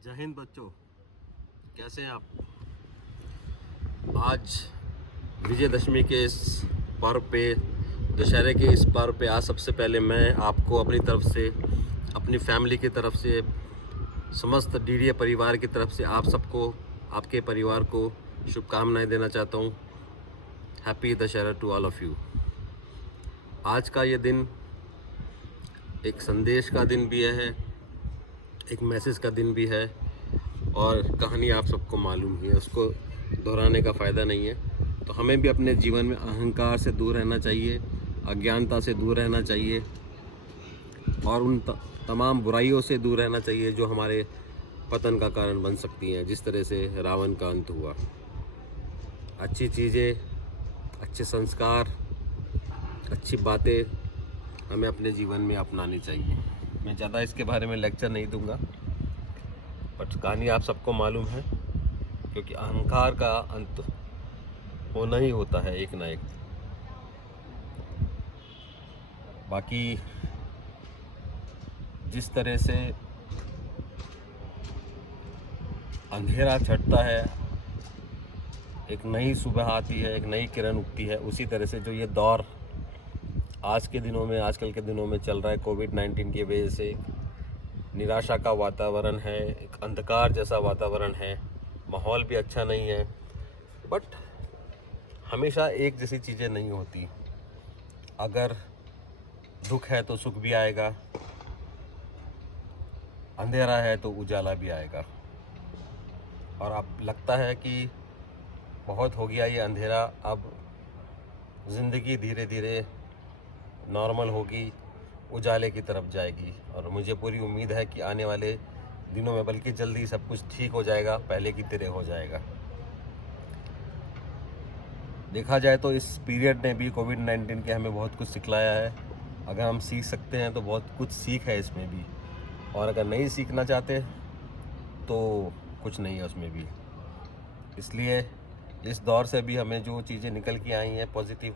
जय हिंद बच्चों, कैसे हैं आप। आज विजयदशमी के इस पर्व पे, दशहरे के इस पर्व पे आज सबसे पहले मैं आपको अपनी तरफ से, अपनी फैमिली की तरफ से, समस्त डीडीए परिवार की तरफ से आप सबको, आपके परिवार को शुभकामनाएं देना चाहता हूँ। Happy Dussehra to all of you. आज का ये दिन एक संदेश का दिन भी है, एक मैसेज का दिन भी है, और कहानी आप सबको मालूम ही है, उसको दोहराने का फ़ायदा नहीं है। तो हमें भी अपने जीवन में अहंकार से दूर रहना चाहिए, अज्ञानता से दूर रहना चाहिए, और उन तमाम बुराइयों से दूर रहना चाहिए जो हमारे पतन का कारण बन सकती हैं, जिस तरह से रावण का अंत हुआ। अच्छी चीज़ें, अच्छे संस्कार, अच्छी बातें हमें अपने जीवन में अपनानी चाहिए। मैं ज़्यादा इसके बारे में लेक्चर नहीं दूंगा, बट कहानी आप सबको मालूम है, क्योंकि अहंकार का अंत होना ही होता है एक ना एक। बाकी जिस तरह से अंधेरा छटता है, एक नई सुबह आती है, एक नई किरण उगती है, उसी तरह से जो ये दौर आज के दिनों में, आजकल के दिनों में चल रहा है, कोविड-19 की वजह से निराशा का वातावरण है, एक अंधकार जैसा वातावरण है, माहौल भी अच्छा नहीं है। बट हमेशा एक जैसी चीज़ें नहीं होती। अगर दुख है तो सुख भी आएगा, अंधेरा है तो उजाला भी आएगा। और अब लगता है कि बहुत हो गया ये अंधेरा, अब ज़िंदगी धीरे धीरे नॉर्मल होगी, उजाले की तरफ जाएगी। और मुझे पूरी उम्मीद है कि आने वाले दिनों में, बल्कि जल्दी सब कुछ ठीक हो जाएगा, पहले की तरह हो जाएगा। देखा जाए तो इस पीरियड ने भी, कोविड-19 के, हमें बहुत कुछ सिखलाया है। अगर हम सीख सकते हैं तो बहुत कुछ सीख है इसमें भी, और अगर नहीं सीखना चाहते तो कुछ नहीं है उसमें भी। इसलिए इस दौर से भी हमें जो चीज़ें निकल के आई हैं, पॉजिटिव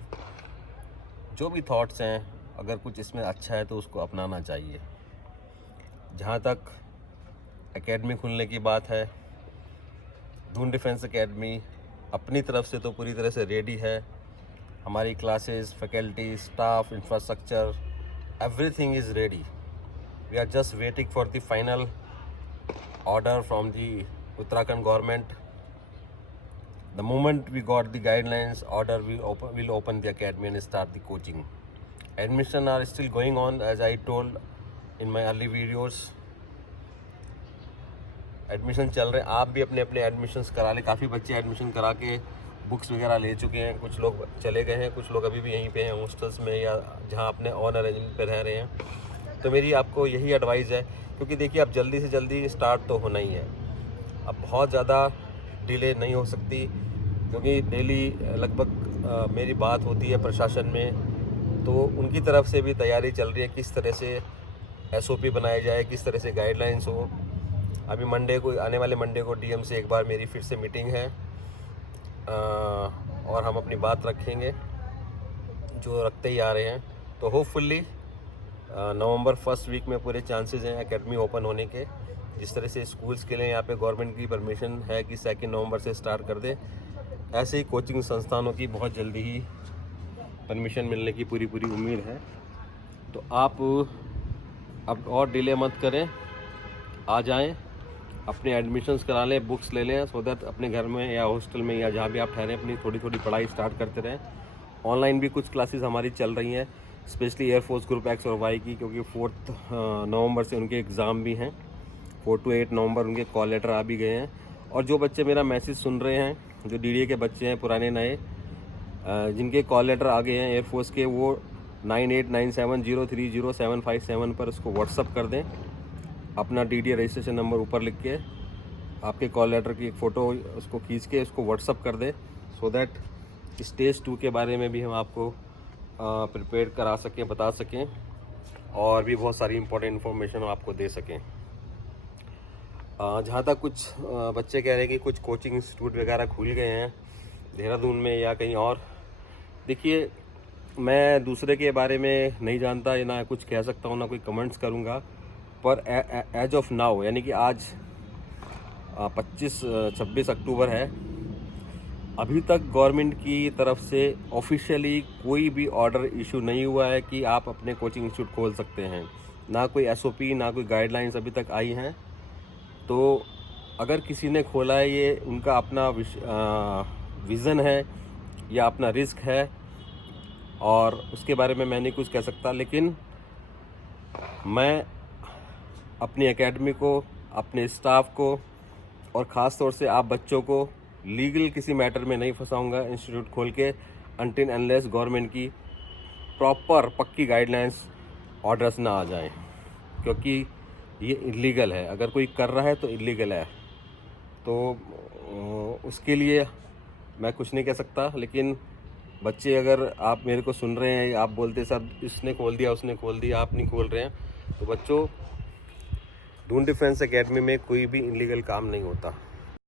जो भी थॉट्स हैं, अगर कुछ इसमें अच्छा है तो उसको अपनाना चाहिए। जहाँ तक एकेडमी खुलने की बात है, धून डिफेंस एकेडमी अपनी तरफ से तो पूरी तरह से रेडी है। हमारी classes, faculty, staff, infrastructure, everything is ready. We are just waiting for the final order from the Uttarakhand government. The moment we got the guidelines order, we'll open the academy and start the coaching. Admission are still going on, as I told in my early videos. Admission चल रहे हैं, आप भी अपने अपने admissions करा लें। काफ़ी बच्चे एडमिशन करा के बुक्स वगैरह ले चुके हैं, कुछ लोग चले गए हैं, कुछ लोग अभी भी यहीं पे हैं हॉस्टल्स में, या जहाँ अपने ऑन अरेंजमेंट पे रह रहे हैं। तो मेरी आपको यही एडवाइस है, क्योंकि देखिए अब जल्दी से जल्दी स्टार्ट तो होना ही है, अब बहुत ज़्यादा डिले नहीं हो सकती, क्योंकि डेली लगभग मेरी बात होती है प्रशासन में, तो उनकी तरफ से भी तैयारी चल रही है, किस तरह से एसओपी बनाया जाए, किस तरह से गाइडलाइंस हो। अभी मंडे को, आने वाले मंडे को डीएम से एक बार मेरी फिर से मीटिंग है, और हम अपनी बात रखेंगे जो रखते ही आ रहे हैं। तो होपफुली नवंबर फर्स्ट वीक में पूरे चांसेस हैं एकेडमी ओपन होने के। जिस तरह से स्कूल्स के लिए यहाँ पे गवर्नमेंट की परमिशन है कि 2 नवंबर से स्टार्ट कर दे, ऐसे ही कोचिंग संस्थानों की बहुत जल्दी ही परमिशन मिलने की पूरी उम्मीद है। तो आप अब और डिले मत करें, आ जाएं, अपने एडमिशन्स करा लें, बुक्स ले लें, सो दैट अपने घर में या हॉस्टल में या जहाँ भी आप ठहरें अपनी थोड़ी पढ़ाई स्टार्ट करते रहें। ऑनलाइन भी कुछ क्लासेस हमारी चल रही हैं, स्पेशली एयरफोर्स ग्रुप एक्स और वाई की, क्योंकि 4 नवंबर से उनके एग्ज़ाम भी हैं। 4 to 8 नवंबर उनके कॉल लेटर आ भी गए हैं। और जो बच्चे मेरा मैसेज सुन रहे हैं, जो डीडीए के बच्चे हैं, पुराने नए, जिनके कॉल लेटर आ गए हैं एयरफोर्स के, वो 9897030757 पर उसको व्हाट्सअप कर दें, अपना डीडीए रजिस्ट्रेशन नंबर ऊपर लिख के, आपके कॉल लेटर की एक फ़ोटो उसको खींच के उसको व्हाट्सअप कर दें, सो दैट स्टेज 2 के बारे में भी हम आपको प्रिपेयर करा सकें, बता सकें, और भी बहुत सारी इंपॉर्टेंट इन्फॉर्मेशन आपको दे सकें। जहाँ तक कुछ बच्चे कह रहे हैं कि कुछ कोचिंग इंस्टीट्यूट वगैरह खुल गए हैं देहरादून में या कहीं और, देखिए मैं दूसरे के बारे में नहीं जानता, ना कुछ कह सकता हूँ, ना कोई कमेंट्स करूँगा, पर एज ऑफ नाउ, यानी कि आज 26 अक्टूबर है। अभी तक गवर्नमेंट की तरफ से ऑफिशियली कोई भी ऑर्डर इशू नहीं हुआ है कि आप अपने कोचिंग इंस्टीट्यूट खोल सकते हैं। ना कोई एसओपी, ना कोई गाइडलाइंस अभी तक आई हैं। तो अगर किसी ने खोला है, ये उनका अपना विज़न है या अपना रिस्क है, और उसके बारे में मैं नहीं कुछ कह सकता। लेकिन मैं अपनी एकेडमी को, अपने स्टाफ को और ख़ास तौर से आप बच्चों को लीगल किसी मैटर में नहीं फंसाऊंगा इंस्टीट्यूट खोल के, अनटिल अनलेस गवर्नमेंट की प्रॉपर पक्की गाइडलाइंस ऑर्डर्स ना आ जाएं, क्योंकि ये इलीगल है। अगर कोई कर रहा है तो इलीगल है। तो उसके लिए मैं कुछ नहीं कह सकता। लेकिन बच्चे, अगर आप मेरे को सुन रहे हैं, आप बोलते सर इसने खोल दिया, उसने खोल दिया, आप नहीं खोल रहे हैं, तो बच्चों, ढूंढ डिफेंस एकेडमी में कोई भी इलीगल काम नहीं होता।